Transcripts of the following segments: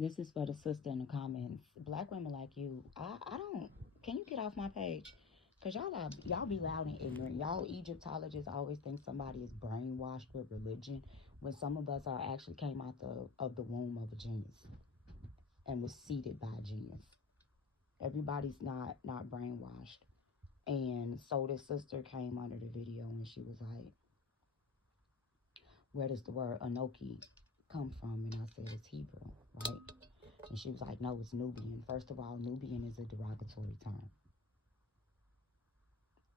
This is for the sister in the comments. Black women like you, I don't. Can you get off my page? Cause y'all be loud and ignorant. Y'all Egyptologists always think somebody is brainwashed with religion, when some of us are actually came out of the womb of a genius and was seeded by a genius. Everybody's not brainwashed. And so this sister came under the video and she was like, "Where does the word Anoki come from?" And I said, "It's Hebrew, right?" And she was like, "No, it's Nubian." First of all, Nubian is a derogatory term.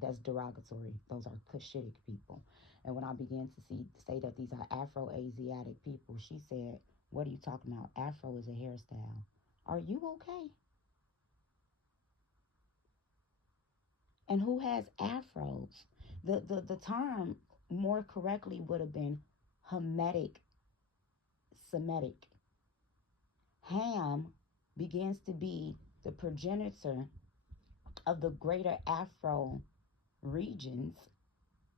That's derogatory. Those are Cushitic people. And when I began to say that these are Afro-Asiatic people, she said, "What are you talking about? Afro is a hairstyle. Are you okay?" And who has afros? The term more correctly would have been Hamitic, Semitic. Ham begins to be the progenitor of the greater Afro regions.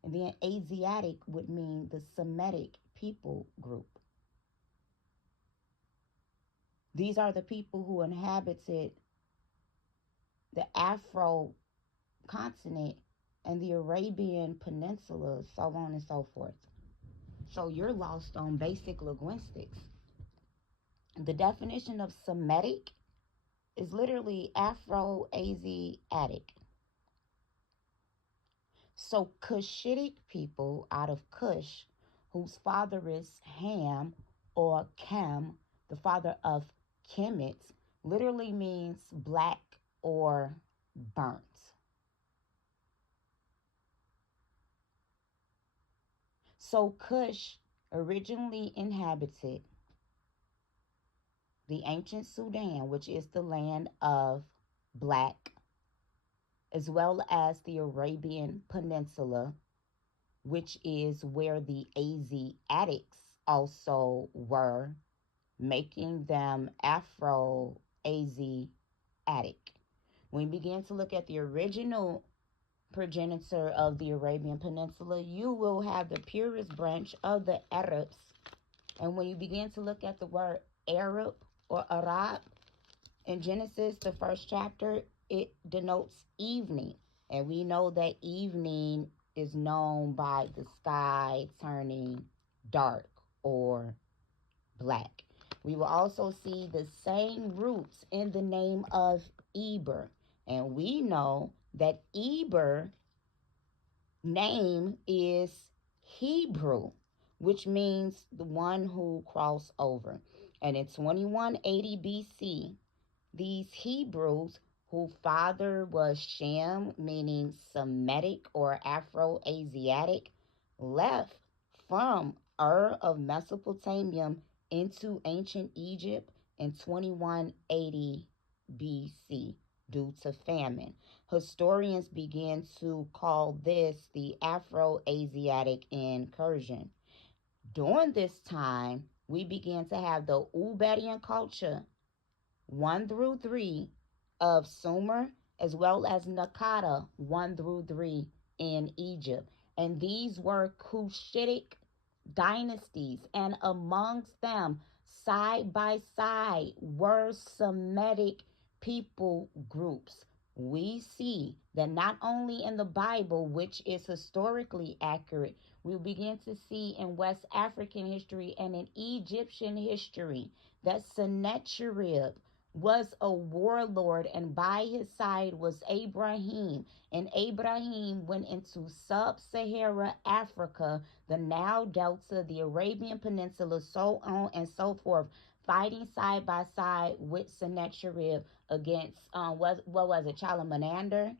And then Asiatic would mean the Semitic people group. These are the people who inhabited the Afro continent and the Arabian Peninsula, so on and so forth. So you're lost on basic linguistics. The definition of Semitic is literally Afro-Asiatic. So Cushitic people out of Cush, whose father is Ham or Chem, the father of Kemet, literally means black or burnt. So Cush originally inhabited the ancient Sudan, which is the land of black, as well as the Arabian Peninsula, which is where the Asiatics also were, making them Afro-Asiatic. When we begin to look at the original progenitor of the Arabian Peninsula, you will have the purest branch of the Arabs. And when you begin to look at the word Arab or Arab in Genesis, the first chapter, it denotes evening. And we know that evening is known by the sky turning dark or black. We will also see the same roots in the name of Eber. And we know that Eber name is Hebrew, which means the one who crossed over. And in 2180 BC, these Hebrews, whose father was Shem, meaning Semitic or Afro-Asiatic, left from Ur of Mesopotamia into ancient Egypt in 2180 BC due to famine. Historians began to call this the Afro-Asiatic incursion. During this time, we began to have the Ubedian culture 1 through 3 of Sumer, as well as Nakata 1 through 3 in Egypt. And these were Cushitic dynasties, and amongst them, side by side, were Semitic people groups. We see that not only in the Bible, which is historically accurate, we begin to see in West African history and in Egyptian history that Sennacherib was a warlord, and by his side was Abraham. And Abraham went into sub-Saharan Africa, the Nile Delta, the Arabian Peninsula, so on and so forth, fighting side by side with Sennacherib against, what was it, Chalamandander?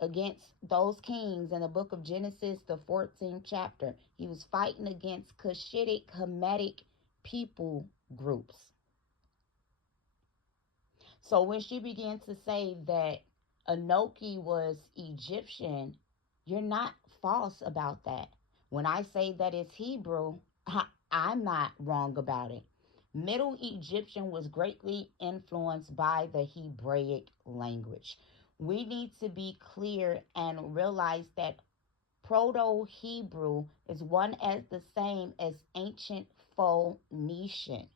Against those kings in the book of Genesis, the 14th chapter. He was fighting against Cushitic, Hamitic people groups. So when she began to say that Anoki was Egyptian, you're not false about that. When I say that it's Hebrew, I'm not wrong about it. Middle Egyptian was greatly influenced by the Hebraic language. We need to be clear and realize that Proto-Hebrew is one as the same as ancient Phoenician.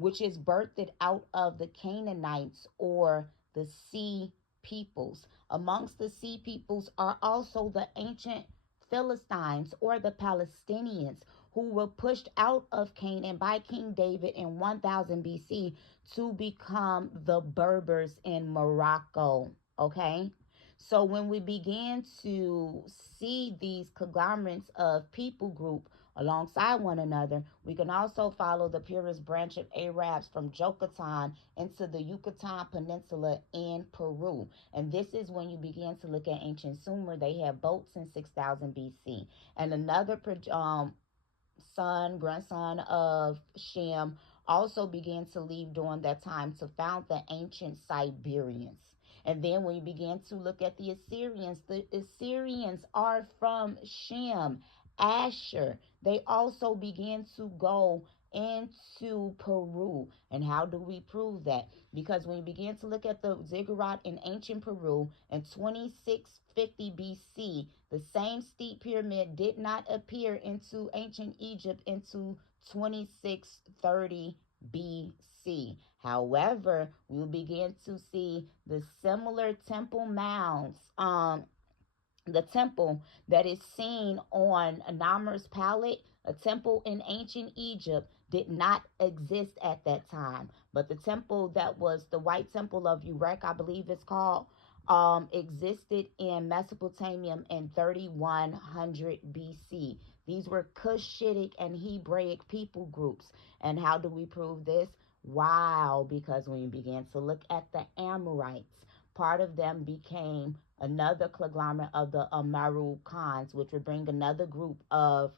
which is birthed out of the Canaanites or the sea peoples. Amongst the sea peoples are also the ancient Philistines or the Palestinians, who were pushed out of Canaan by King David in 1000 BC to become the Berbers in Morocco. Okay? So when we began to see these conglomerates of people group alongside one another, we can also follow the purest branch of Arabs from Yucatan into the Yucatan Peninsula in Peru. And this is when you begin to look at ancient Sumer. They had boats in 6000 BC. And another grandson of Shem, also began to leave during that time to found the ancient Siberians. And then when you begin to look at the Assyrians are from Shem, Asher. They also began to go into Peru. And how do we prove that? Because when you begin to look at the ziggurat in ancient Peru in 2650 BC, the same steep pyramid did not appear into ancient Egypt into 2630 BC. However, we will begin to see the similar temple mounds, the temple that is seen on Namer's palette, a temple in ancient Egypt, did not exist at that time. But the temple that was the White Temple of Uruk, I believe it's called, existed in Mesopotamia in 3100 BC. These were Cushitic and Hebraic people groups. And how do we prove this? Wow, because when you begin to look at the Amorites, part of them became another conglomerate of the Amaru Khans, which would bring another group of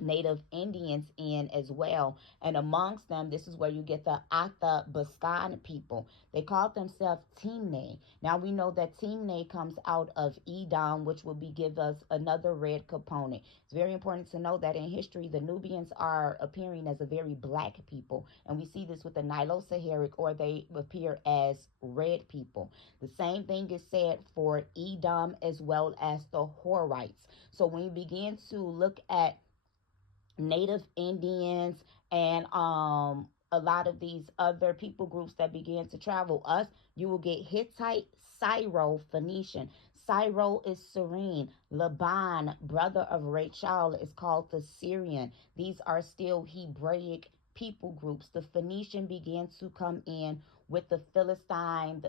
Native Indians in as well. And amongst them, this is where you get the Athabaskan people. They called themselves Timne. Now we know that Timne comes out of Edom, which will give us another red component. It's very important to know that in history, the Nubians are appearing as a very black people. And we see this with the Nilo-Saharic, or they appear as red people. The same thing is said for Edom as well as the Horites. So when you begin to look at Native Indians and a lot of these other people groups that began to travel us, you will get Hittite, Syro, Phoenician. Syro is serene. Laban, brother of Rachel, is called the Syrian. These are still Hebraic people groups. The Phoenician began to come in with the Philistine,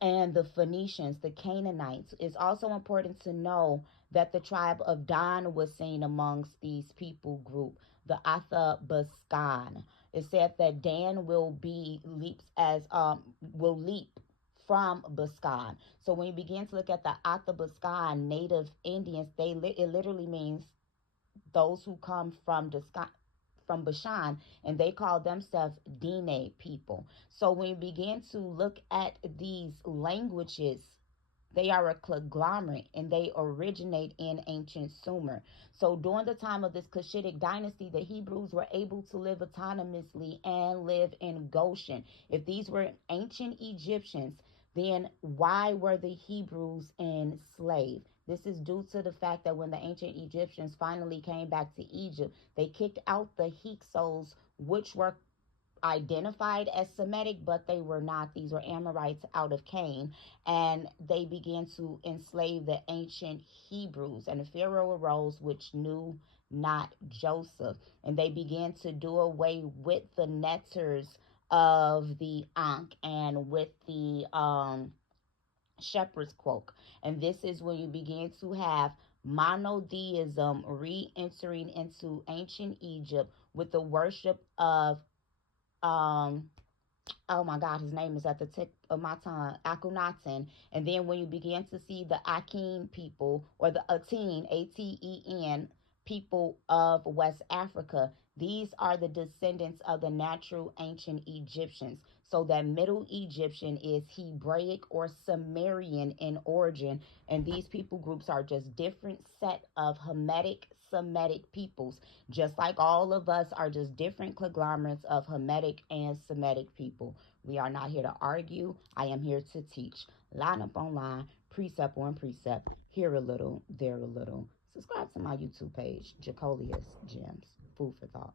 and the Phoenicians, the Canaanites. It's also important to know that the tribe of Dan was seen amongst these people group, the Athabaskan. It said that Dan will leap from Baskan. So when you begin to look at the Athabaskan Native Indians, it literally means those who come from Bashan, and they call themselves Dine people. So when you begin to look at these languages, they are a conglomerate and they originate in ancient Sumer. So during the time of this Cushitic dynasty, the Hebrews were able to live autonomously and live in Goshen. If these were ancient Egyptians, then why were the Hebrews enslaved? This is due to the fact that when the ancient Egyptians finally came back to Egypt, they kicked out the Hyksos, which were identified as Semitic, but they were not. These were Amorites out of Cain, and they began to enslave the ancient Hebrews. And a Pharaoh arose which knew not Joseph, and they began to do away with the netters of the Ankh and with the shepherd's cloak. And this is when you begin to have monotheism re-entering into ancient Egypt with the worship of um oh my God, his name is at the tip of my tongue, Akhenaten. And then when you begin to see the Akin people, or the Aten, Aten people of West Africa, these are the descendants of the natural ancient Egyptians. So that Middle Egyptian is Hebraic or Sumerian in origin, and these people groups are just different set of Hamitic Semitic peoples, just like all of us are just different conglomerates of Hamitic and Semitic people. We are not here to argue. I am here to teach. Line up on line, precept on precept, here a little, there a little. Subscribe to my YouTube page, Jacolius Gems. Food for thought.